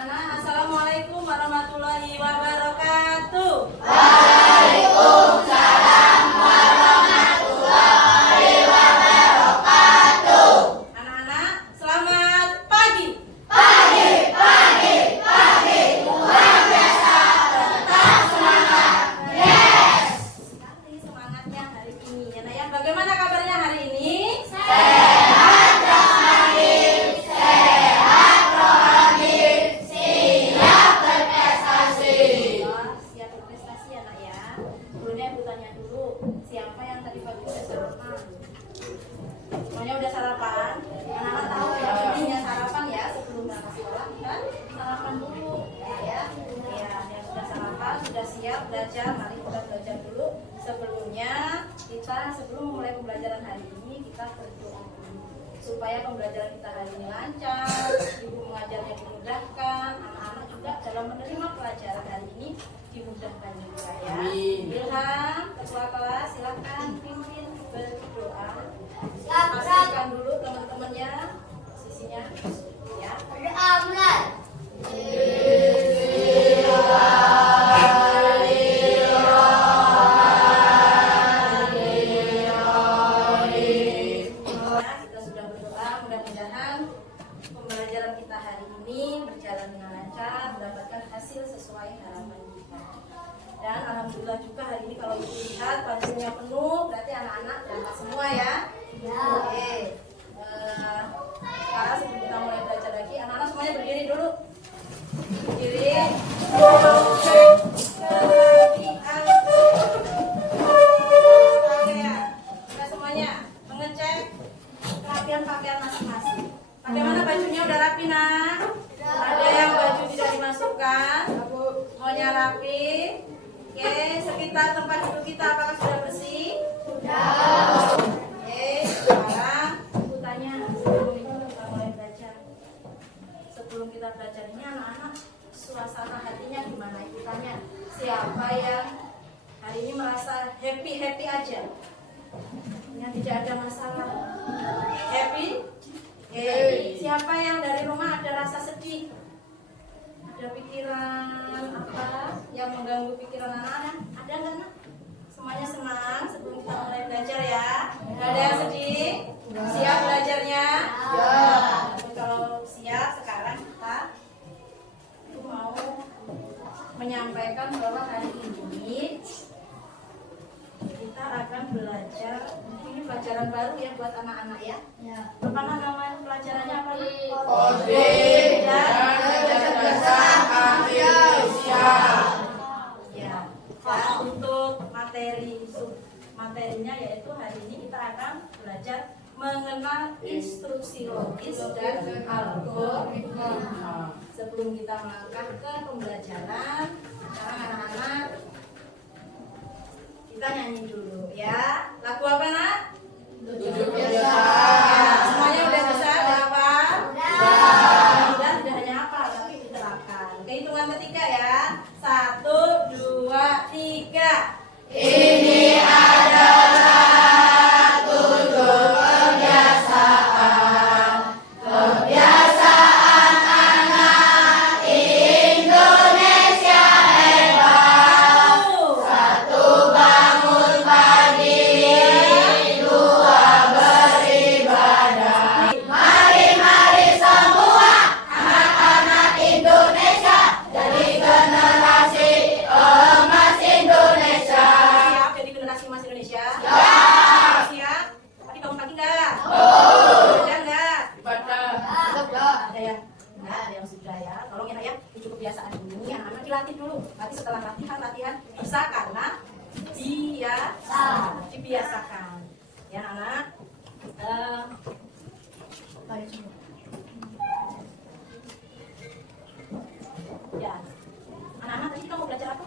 Anak-anak, assalamualaikum warahmatullahi wabarakatuh. Waalaikumsalam warahmatullahi wabarakatuh. Anak-anak, selamat pagi. Pagi. Luar biasa. Tetap semangat. Yes. Sekali semangatnya hari ini. Ya, Nak, ya. Bagaimana kabarnya hari ini? Sehat jasmani, sehat rohani, siap berprestasi. Oh, siap berprestasi ya, Nak, ya. Dulunya Ibu tanya dulu, siapa yang tadi pagi udah sarapan? Semuanya udah sarapan? Anak-anak tahu ya pentingnya sarapan ya, sebelum berangkat sekolah kita sarapan dulu ya. Ya, yang sudah sarapan, sudah siap belajar, mari kita belajar dulu. Sebelumnya kita sebelum memulai pembelajaran hari ini kita berdoa dulu supaya pembelajaran kita hari ini lancar, ibu mengajarnya dimudahkan, anak-anak juga dalam menerima pelajaran hari ini dimudahkan juga ya. Ilham, ketua kelas, silakan pimpin berdoa. Pastikan dulu teman-temannya posisinya ya. Berdoa mulai. Kita sudah berdoa, mudah-mudahan pembelajaran kita hari ini berjalan dengan lancar, mendapatkan hasil sesuai harapan kita. Dan alhamdulillah juga hari ini kalau ibu lihat panselnya penuh, berarti anak-anak berangkat semua ya. Oke. Sekarang sebelum kita mulai belajar lagi, anak-anak semuanya berdiri dulu. Berdiri. Kita semuanya mengecek kerapian pakaian masing-masing. Bagaimana bajunya udah rapi, Nak? Ada yang baju tidak dimasukkan? Semuanya rapi. Oke, sekitar tempat duduk kita apakah sudah bersih? Sudah. Oke, sekarang aku tanya sebelum itu kita mulai belajar. Sebelum kita belajar ini anak-anak suasana hatinya gimana? Ibu tanya, siapa yang hari ini merasa happy aja? Yang tidak ada masalah. Happy? Siapa yang dari rumah ada rasa sedih? Ada pikiran apa yang mengganggu pikiran anak-anak? Ada nggak, Nak? Semuanya senang sebelum kita mulai belajar ya? Nggak ada yang sedih? Siap belajarnya? Kalau siap, sekarang kita mau menyampaikan bahwa hari ini kita akan belajar. Ini pelajaran baru ya buat anak-anak ya. Apa nama pelajarannya apa? Coding dan kecerdasan artifisial. Ya. Untuk materinya yaitu hari ini kita akan belajar mengenal instruksi logis dan algoritma. Sebelum kita melangkah ke pembelajaran, sekarang anak-anak kita nyanyi dulu ya. Lagu apa, Nak? Tujuh biasa. Ya, semuanya udah bisa, udah hafal? Udah, tidak hanya hafal tapi diterapkan. Kehitungan ketiga ya. 1, 2, 3. Ini adalah tujuh kebiasaan. Kebiasaan anak Indonesia hebat. Satu, bangun pagi. Dua, beribadah. Mari semua anak-anak Indonesia jadi generasi emas Indonesia. Siap jadi generasi emas Indonesia? Siap? Tadi bangun pagi enggak? Ada enggak? Ada yang enggak, ada yang sudah ya. Tolong ya, Nak, ya. Ini cukup kebiasaan ini anak-anak dilatih dulu. Nanti setelah latihan bisa karena dibiasakan. Ya, anak. Ya. Anak-anak tadi kita mau belajar apa?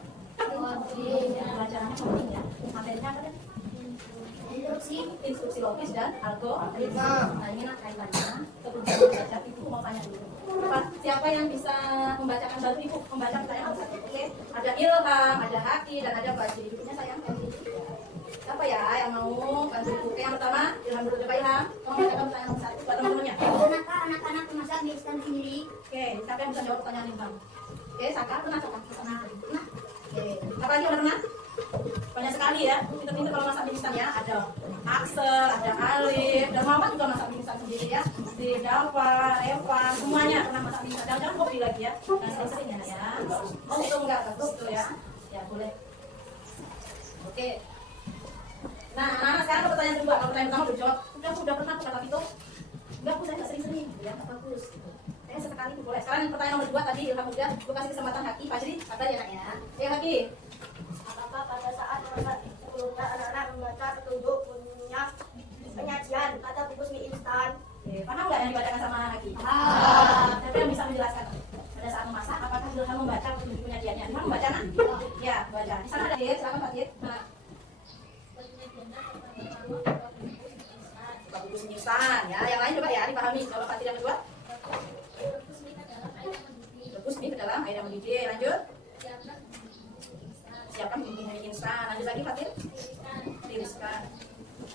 Ya, pelajarannya penting ya. Materinya apa deh? Instruksi logis dan algoritma. Nah, ini Nak kaitannya. Sebelum kita belajar, Ibu mau tanya dulu. Siapa yang bisa membacakan bantu Ibu? Membaca pertanyaan satu. Oke. Ada Ilham, ada Haki, dan ada Bajri. Ibunya sayang. Siapa ya yang mau bantu? Oke, yang pertama Ilham dulu. Coba Ilham, kamu bacakan pertanyaan nomor 1 buat teman-temannya. Pernahkah anak-anak memasak mie instan sendiri? Oke, siapa yang bisa jawab pertanyaan Ilham? Oke, Saka pernah Saka? Pernah. Oke, apa lagi udah pernah? Banyak sekali ya. Pinter-pinter kalau masak mie instan ya. Ada Axel, ada Alif, dan Mama juga masak mie instan sendiri ya. Di Dava, Eva, semuanya pernah masak mie instan. Jangan kopi lagi ya. Dan sering-sering ya. Oh itu enggak bagus itu ya. Ya boleh. Oke. Nah, anak-anak sekarang pertanyaan kedua. Kalau pertanyaan pertama udah jawab, sudah pernah kata itu. Enggak, aku saya nggak sering-sering, gitu ya, nggak bagus. Gitu. Saya sesekali itu boleh. Sekarang pertanyaan nomor 2 tadi Ilham udah, gue kasih kesempatan Haki, Fajri, sabar ya nak ya. Ya Haki. Apakah pada saat memasak sebelumnya anak-anak membaca petunjuk punya penyajian atau bungkus mie instan? Oke, paham nggak yang dibacakan sama Haki? Tapi yang bisa menjelaskan pada saat memasak, apakah Ilham membaca petunjuk penyajiannya? Ilham membaca nak? Ya, baca. Di sana ada Dit, silakan Pak Dit. Nah. Bungkus mie instan ya. Yang lain coba ya dipahami. Kalau Fatir yang kedua. Rebus mie ke dalam air yang mendidih. Lanjut. Siapkan bumbu mie instan. Lanjut lagi Fatir. Tiriskan.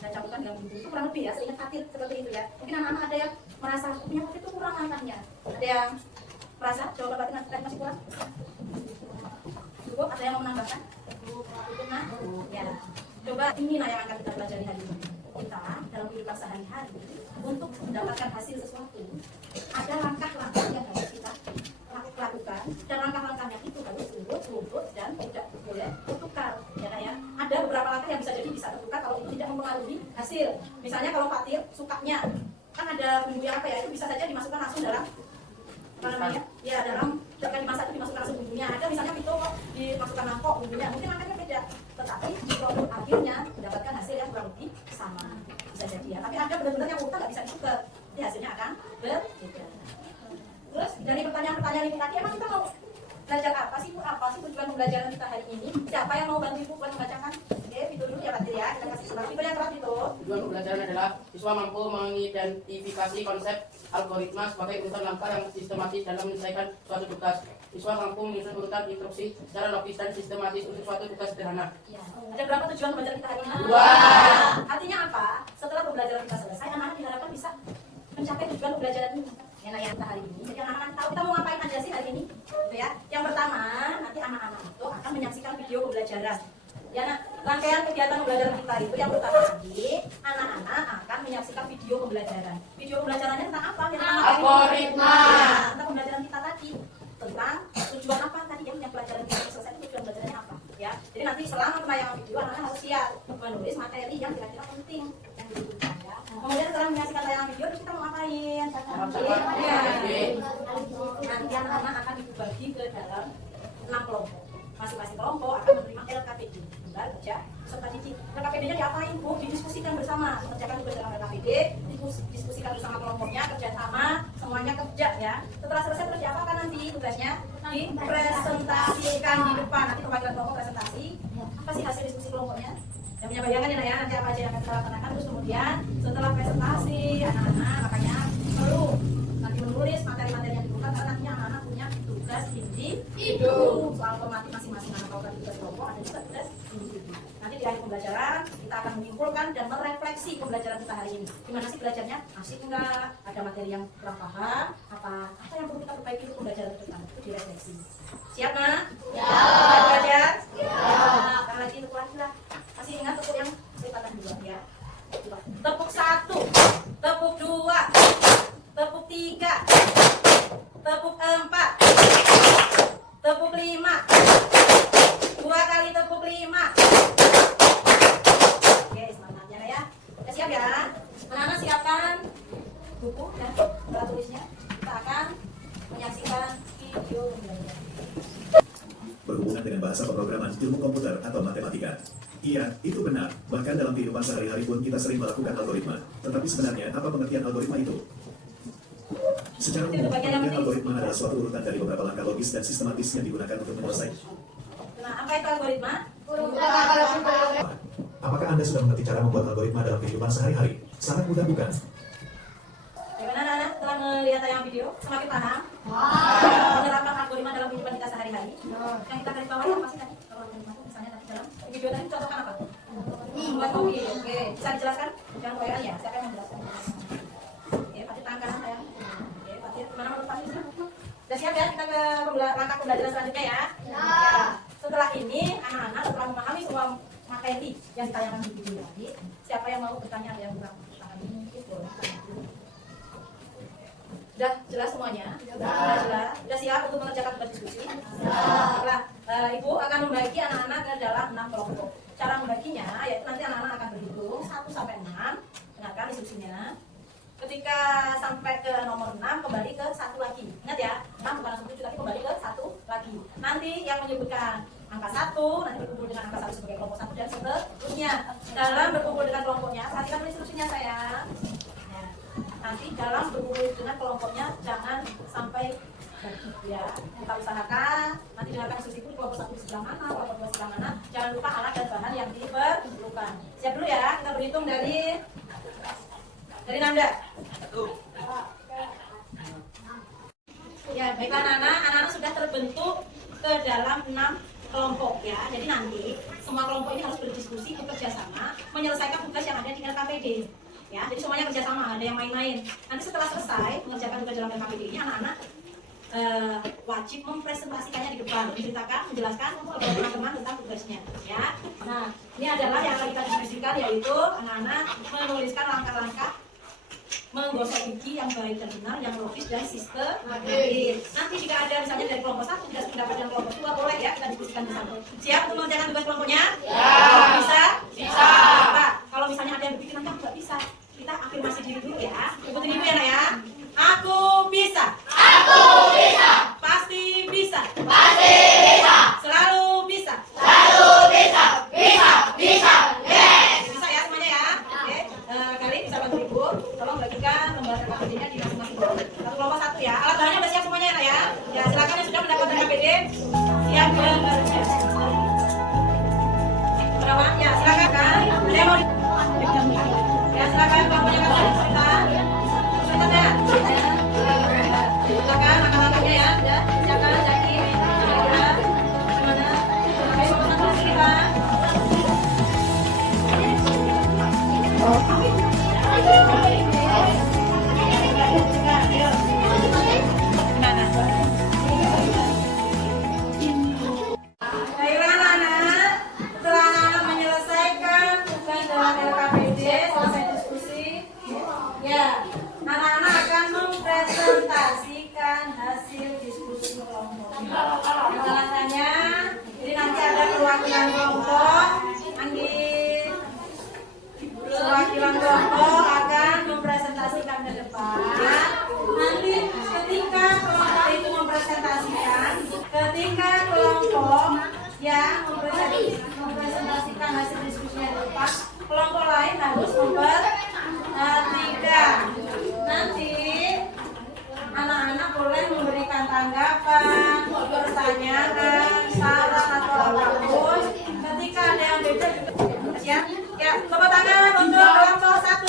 Dan campurkan dengan bumbu. Itu kurang lebih ya. Seingat Fatir seperti itu ya. Mungkin anak-anak ada yang merasa punya Fatir itu kurang langkahnya. Ada yang merasa jawaban Fatir nanti masih kurang. Cukup. Ada yang mau menambahkan? Nah, ya. Coba ini lah yang akan kita pelajari hari ini. Kita dalam kehidupan sehari-hari untuk mendapatkan hasil sesuatu, ada langkah-langkah yang harus kita lakukan, dan langkah-langkahnya itu harus urut dan tidak boleh tertukar. Ya, ya. Ada beberapa langkah yang bisa tertukar kalau itu tidak mempengaruhi hasil. Misalnya kalau Fatir sukanya kan ada bumbu yang apa ya, itu bisa saja dimasukkan langsung dalam apa namanya? Ya, dalam ketika dimasak itu dimasukkan langsung bumbunya. Ada misalnya itu dimasukkan mangkok bumbunya, mungkin langkahnya beda. Tetapi produk akhirnya mendapatkan hasil yang kurang lebih sama, bisa jadi ya. Tapi ada benar-benar yang utuh nggak bisa ditukar, jadi hasilnya akan berbeda. Terus dari pertanyaan-pertanyaan ini tadi, emang kita mau belajar apa sih Bu? Apa sih tujuan pembelajaran kita hari ini? Siapa yang mau bantu Ibu buat membacakan? Oke, itu dulu ya Pak ya. Kita kasih sebentar. Itu yang keras itu. Tujuan pembelajaran adalah siswa mampu mengidentifikasi konsep algoritma sebagai urutan langkah yang sistematis dalam menyelesaikan suatu tugas. Siswa mampu menyusun urutan instruksi secara logis dan sistematis untuk suatu tugas sederhana. Ya. Ada berapa tujuan pembelajaran kita hari ini? 2. Artinya apa? Setelah pembelajaran kita selesai, anak-anak diharapkan bisa mencapai tujuan pembelajaran ini. Yang kita hari ini. Jadi anak-anak tahu kita mau ngapain aja sih hari ini, gitu ya. Yang pertama, nanti anak-anak itu akan menyaksikan video pembelajaran. Ya, nah, rangkaian kegiatan pembelajaran kita itu yang pertama tadi, anak-anak akan menyaksikan video pembelajaran. Video pembelajarannya tentang apa? Algoritma. Tentang pembelajaran kita tadi, tentang tujuan apa tadi yang pelajaran kita selesai itu tujuan belajarannya apa? Ya, jadi nanti selama penayangan video anak-anak harus siap menulis materi yang kira-kira penting yang dibutuhkan ya. Kemudian setelah menyaksikan tayangan video, terus kita mau ngapain? Nanti anak-anak akan dibagi ke dalam 6 kelompok. Masing-masing kelompok akan menerima LKPD, lembar kerja serta didik. LKPD-nya diapain Bu? Didiskusikan bersama, kerjakan tugas dalam LKPD, diskusikan bersama kelompoknya, kerja sama, semuanya kerja ya. Setelah selesai terus diapakan nanti tugasnya? Dipresentasikan di depan. Nanti perwakilan kelompok presentasi. Apa sih hasil diskusi kelompoknya? Yang punya bayangan ya, nanti apa aja yang akan kita laksanakan. Terus kemudian setelah presentasi anak-anak makanya perlu nanti menulis materi-materi yang dibutuhkan karena nantinya anak-anak punya tugas individu. Soal pematik masing-masing anak kalau tugas kelompok ada juga tugas individu. Nanti di akhir pembelajaran kita akan menyimpulkan dan merefleksi pembelajaran kita hari ini. Gimana sih belajarnya? Asik enggak? Ada materi yang kurang paham? Apa yang perlu kita perbaiki untuk pembelajaran ke depan? Itu direfleksi. Siap nak? Ya. Siap belajar? Ya. Kalau lagi itu lagi lah. Masih ingat tepuk yang lipatan 2 ya? Tepuk 1, tepuk 2, tepuk 3, tepuk 4, tepuk 5, 2 kali tepuk 5. Oke, semangatnya ya. Oke, siap ya? Anak-anak siapkan buku dan alat tulisnya. Kita akan menyaksikan video pembelajaran. Berhubungan dengan bahasa pemrograman ilmu komputer atau matematika. Iya, itu benar. Bahkan dalam kehidupan sehari-hari pun kita sering melakukan algoritma. Tetapi sebenarnya apa pengertian algoritma itu? Secara umum, pengertian algoritma adalah suatu urutan dari beberapa langkah logis dan sistematis yang digunakan untuk menyelesaikan. Nah, apa itu algoritma? Apakah Anda sudah mengerti cara membuat algoritma dalam kehidupan sehari-hari? Sangat mudah, bukan? Bagaimana anak-anak setelah melihat tayangan video? Semakin paham? Menerapkan algoritma dalam kehidupan kita sehari-hari? Yang kita garis bawahi apa sih tadi? Kalau algoritma itu misalnya tadi dalam video tadi contohkan apa? Membuat langkah pembelajaran selanjutnya ya. Ya. Setelah ini anak-anak setelah memahami semua materi yang ditayangkan di video tadi, siapa yang mau bertanya ada yang kurang? Sudah jelas semuanya? Sudah jelas? Sudah siap untuk mengerjakan tugas diskusi? Nah, Ibu akan membagi anak-anak ke dalam 6 kelompok. Cara membaginya yaitu nanti anak-anak akan berhitung 1 sampai 6. Dengarkan instruksinya. Ketika sampai ke nomor 6 kembali ke 1 lagi. Ingat ya, 6 bukan langsung 7 tapi kembali ke 1 lagi. Nanti yang menyebutkan angka 1 nanti berkumpul dengan angka 1 sebagai kelompok 1 dan seterusnya. Dalam berkumpul dengan kelompoknya, perhatikan instruksinya sayang. Nanti dalam berkumpul dengan kelompoknya jangan sampai bagi ya. Kita usahakan nanti dengarkan instruksi itu kelompok 1 di sebelah mana, kelompok 2 sebelah mana. Jangan lupa alat dan bahan yang diperlukan. Siap dulu ya, kita berhitung dari Nanda. Ya, baiklah anak-anak sudah terbentuk ke dalam 6 kelompok ya. Jadi nanti semua kelompok ini harus berdiskusi bekerja sama menyelesaikan tugas yang ada di LKPD. Ya, jadi semuanya kerjasama, ada yang main-main. Nanti setelah selesai mengerjakan tugas dalam LKPD ini, anak-anak wajib mempresentasikannya di depan, menceritakan, menjelaskan kepada teman-teman tentang tugasnya. Ya, nah ini adalah yang akan kita diskusikan yaitu anak-anak menuliskan langkah-langkah menggosok gigi yang baik dan benar, yang logis dan sistematis. Nanti jika ada misalnya dari kelompok 1 tidak sependapat dengan kelompok 2 boleh ya kita diskusikan bersama. Siap untuk mengerjakan tugas kelompoknya? Ya. Bisa? Bisa. Pak, kalau misalnya ada yang berpikir nanti aku nggak bisa, kita afirmasi diri dulu ya. Ikutin ibu ya nak ya. Aku bisa. Aku bisa. Pasti bisa. Pasti bisa. Selalu bisa. Selalu bisa. Bisa. Bisa. Yes. Bisa ya semuanya ya. Oke. Kali bisa bantu ibu. Tolong bagikan lembar KPD-nya di masing-masing kelompok. Satu kelompok 1 ya. Alat bahannya udah siap semuanya ya nak ya. Ya silakan yang sudah mendapatkan KPD siap bekerja. Berapa? Ya silakan kan. Ada yang mau ya silakan kelompoknya kan cerita. Cerita ya. Silakan langkah-langkahnya ya. Ya silakan Jaki. Ya. Gimana? Ayo sama kita. Baiklah anak-anak, setelah anak-anak menyelesaikan tugas dalam LKPD, selesai diskusi, ya, anak-anak akan mempresentasikan hasil diskusi kelompok. Alasannya, jadi nanti ada perwakilan kelompok, perwakilan kelompok akan mempresentasikan ke depan. Nanti ketika kelompok itu mempresentasikan, ketika kelompok yang mempresentasikan hasil diskusinya di depan, kelompok lain harus memperhatikan. Nanti anak-anak boleh memberikan tanggapan, pertanyaan, saran atau apapun. Ketika ada yang beda juga siap. Ya, tepuk tangan untuk kelompok 1.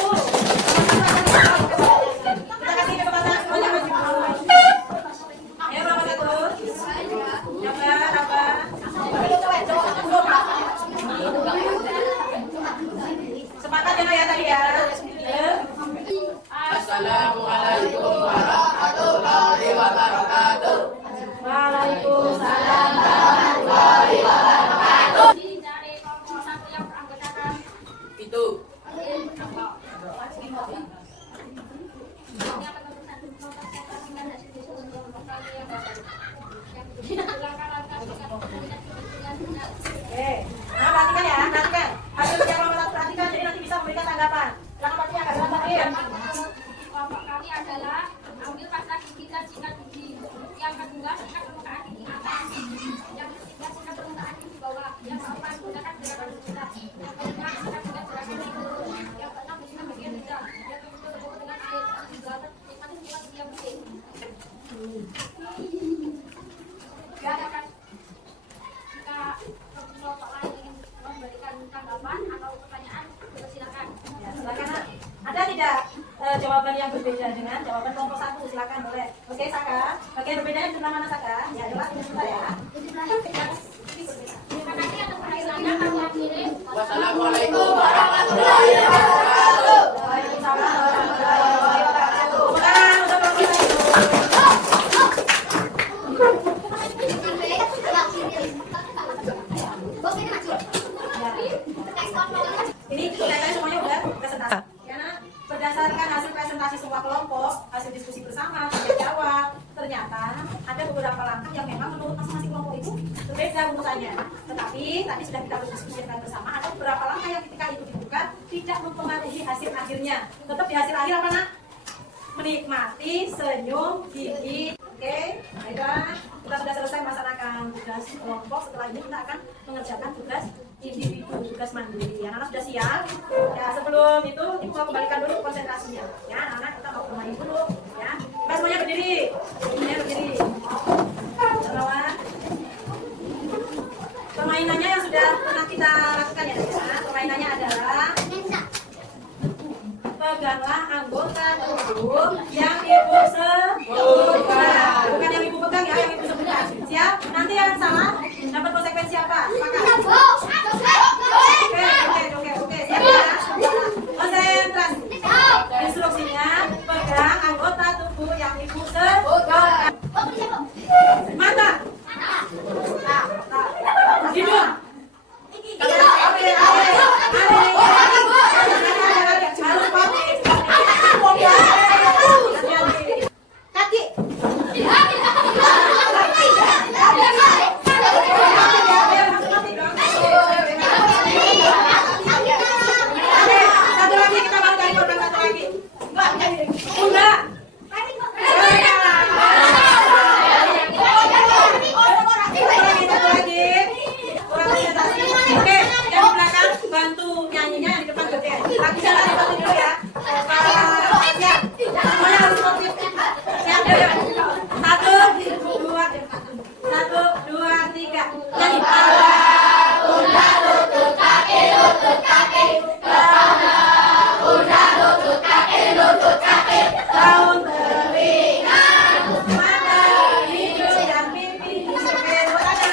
Kita kasih tepuk tangan semuanya maju. Ya, kelompok 1. Apa? Sepakat ya tadi ya. Assalamualaikum warahmatullahi wabarakatuh. Waalaikumsalam warahmatullahi wabarakatuh. Dari kelompok 1 yang beranggotakan Itu. Oke, nah perhatikan ya, perhatikan. Hasil kerja kelompok 1 perhatikan, jadi nanti bisa memberikan tanggapan. Silakan Pak agak jelas lagi. kelompok kami adalah ambil pasta gigi dan sikat gigi. Yang kedua sikat permukaan gigi atas. Yang ketiga sikat permukaan gigi bawah. Yang keempat gunakan gerakan berputar. Yang kelima sikat dengan gerakan itu. Yang keenam sikat bagian lidah. Yang ketujuh berkumpul dengan air. Yang kedelapan nikmati sikat gigi yang bersih. Ya, akan jika kelompok lain ingin memberikan tanggapan atau pertanyaan, silakan. Ya, silakan. Ada tidak jawaban yang berbeda dengan jawaban kelompok 1? Silakan boleh. Oke, Saka. Oke, berbedanya di sebelah mana Saka? Ya, coba ini sebentar ya. Wassalamualaikum warahmatullahi wabarakatuh. Waalaikumsalam warahmatullahi wabarakatuh. Tepuk tangan untuk kelompok 1. beberapa langkah yang memang menurut masing-masing kelompok itu berbeda rumusannya. Tetapi tadi sudah kita diskusikan bersama, ada beberapa langkah yang ketika itu dibuka tidak mempengaruhi hasil akhirnya. Tetap di hasil akhir apa nak? Menikmati senyum gigi. Oke, baiklah, kita sudah selesai melaksanakan tugas kelompok. Setelah ini kita akan mengerjakan tugas individu, tugas mandiri. Anak-anak sudah siap? Ya, sebelum itu ibu mau kembalikan dulu konsentrasinya. Ya, anak-anak kita mau bermain dulu. Ya, kita semuanya berdiri. Semuanya berdiri. Relawan. Permainannya yang sudah pernah kita lakukan ya. Permainannya adalah peganglah anggota tubuh yang ibu sebutkan. Bukan yang ibu pegang ya, yang ibu sebutkan. Siap? Nanti yang salah dapat konsekuensi apa? Oke. Siap ya? Konsentrasi. Instruksinya, pegang anggota tubuh yang ibu sebutkan. Mata. Hidung. Kaki. Satu lagi, kita mau cari korban satu lagi. Pundak. Satu lagi. Kurang konsentrasi. Oke, yang di belakang bantu nyanyinya, yang di depan gede. Lagi jalan dibantu dulu ya. Siap. Semuanya harus sportif. Siap ya. 1, 2, 3. Nyanyi. Pundak, lutut, kaki, lutut, kaki. Pundak, lutut, kaki, lutut, kaki. Daun, telinga, mata, hidung, dan pipi. Oke, buat aja.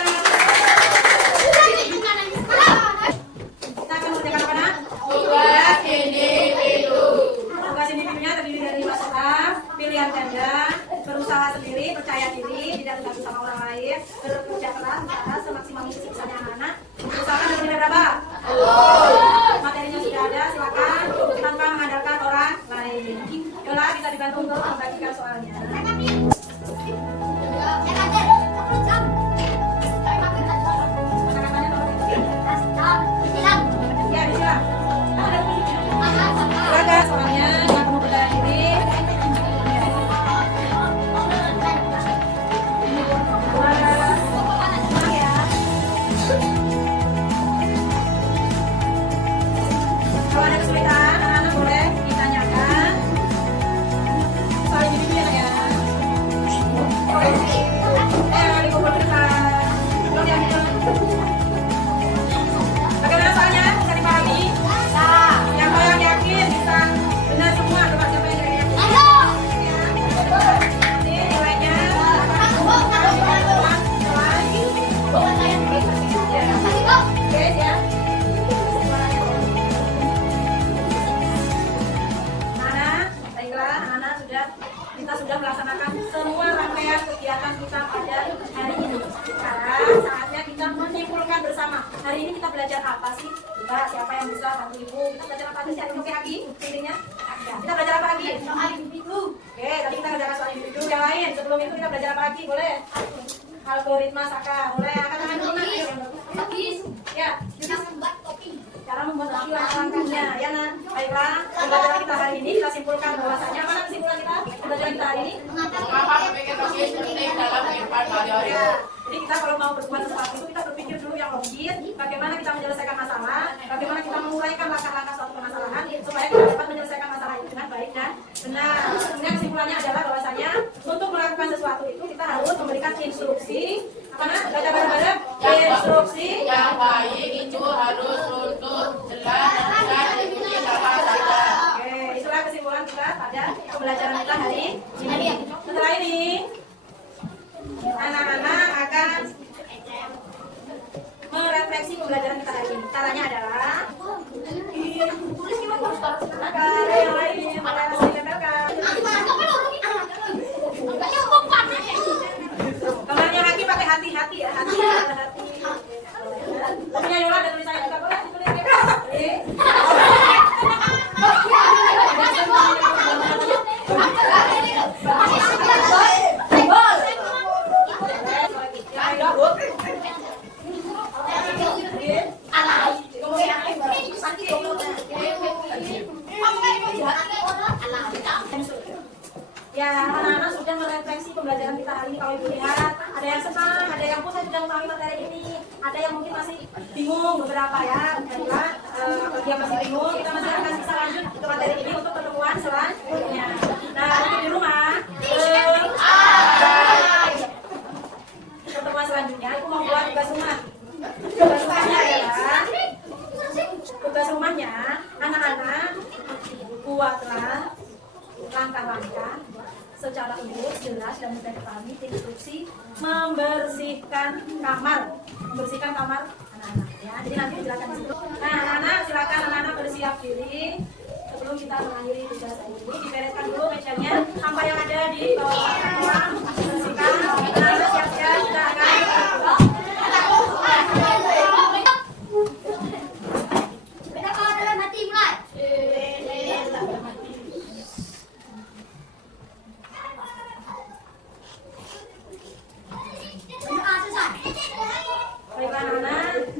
Kita akan mengerjakan apa nak? Tugas individu. Tugas individunya terdiri dari masalah, pilihan ganda, berusaha sendiri, percaya diri, tidak tergantung sama orang lain, bekerja keras, usaha semaksimal mungkin sebisanya anak-anak. Usahakan dari nilai berapa? Materinya sudah ada, silakan tanpa mengandalkan orang lain. Yola bisa dibantu untuk membagikan soalnya. Kata-katanya nomor tiga. Ya, disiap. Silakan soalnya yang penuh percaya diri. Kalau ada kesulitan, anak-anak boleh ditanyakan. Soal ini dulu ya. Dikumpul ke depan. Belum diambil. Bagaimana soalnya? Bisa dipahami? Bisa. Yang paling yakin bisa benar semua. Coba siapa yang yakin? Ini nilainya. Oke, ya. Baiklah, anak-anak kita sudah melaksanakan semua rangkaian kegiatan kita pada hari ini. Sekarang saatnya kita menyimpulkan bersama. Hari ini kita belajar apa sih? Coba siapa yang bisa bantu ibu? Kita belajar apa sih? Oke, Agi, intinya. Kita belajar apa lagi? Soal individu. Oke, tadi kita belajar soal individu. Yang lain, sebelum itu kita belajar apa lagi? Boleh? Algoritma Saka. Boleh? Angkat tangan dulu. Ya, cara membuat kopi langkah-langkahnya. Ya, Nak. Baiklah, pembelajaran kita hari ini kita simpulkan bahwasanya mana kesimpulan kita? Pembelajaran kita hari ini? Mengapa berpikir logis penting dalam kehidupan sehari-hari? Ya. Jadi kita kalau mau berbuat sesuatu itu kita berpikir dulu yang logis, bagaimana kita menyelesaikan masalah, bagaimana kita menguraikan langkah-langkah suatu permasalahan supaya kita dapat menyelesaikan masalah itu dengan baik dan benar. Kemudian kesimpulannya adalah bahwasanya untuk melakukan sesuatu itu kita harus memberikan instruksi. Apa nak? Baca bareng-bareng. Instruksi Yang baik itu harus runtut, jelas, dan diikuti sama saja. Oke, itulah kesimpulan kita pada pembelajaran kita hari ini. Setelah ini, anak-anak akan merefleksi pembelajaran kita hari ini. Caranya adalah yang lain harus ditempelkan. Gambarnya lagi pakai hati-hati ya, hati. Punya Yola ada tulisannya juga boleh ditulis ya. ada yang mungkin masih bingung beberapa ya, kalau dia masih bingung, kita masih akan bisa lanjut ke materi ini untuk pertemuan selanjutnya. Nah, untuk di rumah, pertemuan selanjutnya aku mau buat tugas rumah. Tugas rumahnya adalah tugas rumahnya anak-anak buatlah langkah-langkah secara utuh, jelas dan mudah dipahami instruksi membersihkan kamar anak-anak ya. Jadi nanti dijelaskan di situ. Nah, anak-anak silakan anak-anak bersiap diri sebelum kita mengakhiri tugas ini. Dibereskan dulu mejanya, sampah yang ada di bawah ruang bersihkan. Anak-anak siap-siap kita akan Beda kalau dalam hati mulai. Baiklah anak-anak,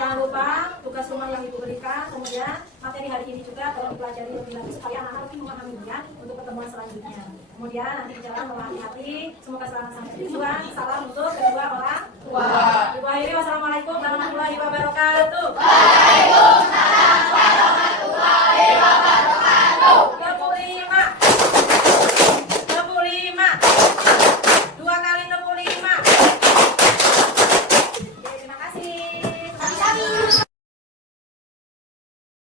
jangan lupa tugas rumah yang ibu berikan, kemudian materi hari ini juga tolong dipelajari lebih lanjut supaya anak-anak lebih memahaminya untuk pertemuan selanjutnya. Kemudian nanti di jalan bawa hati-hati, semoga selamat sampai tujuan. Salam untuk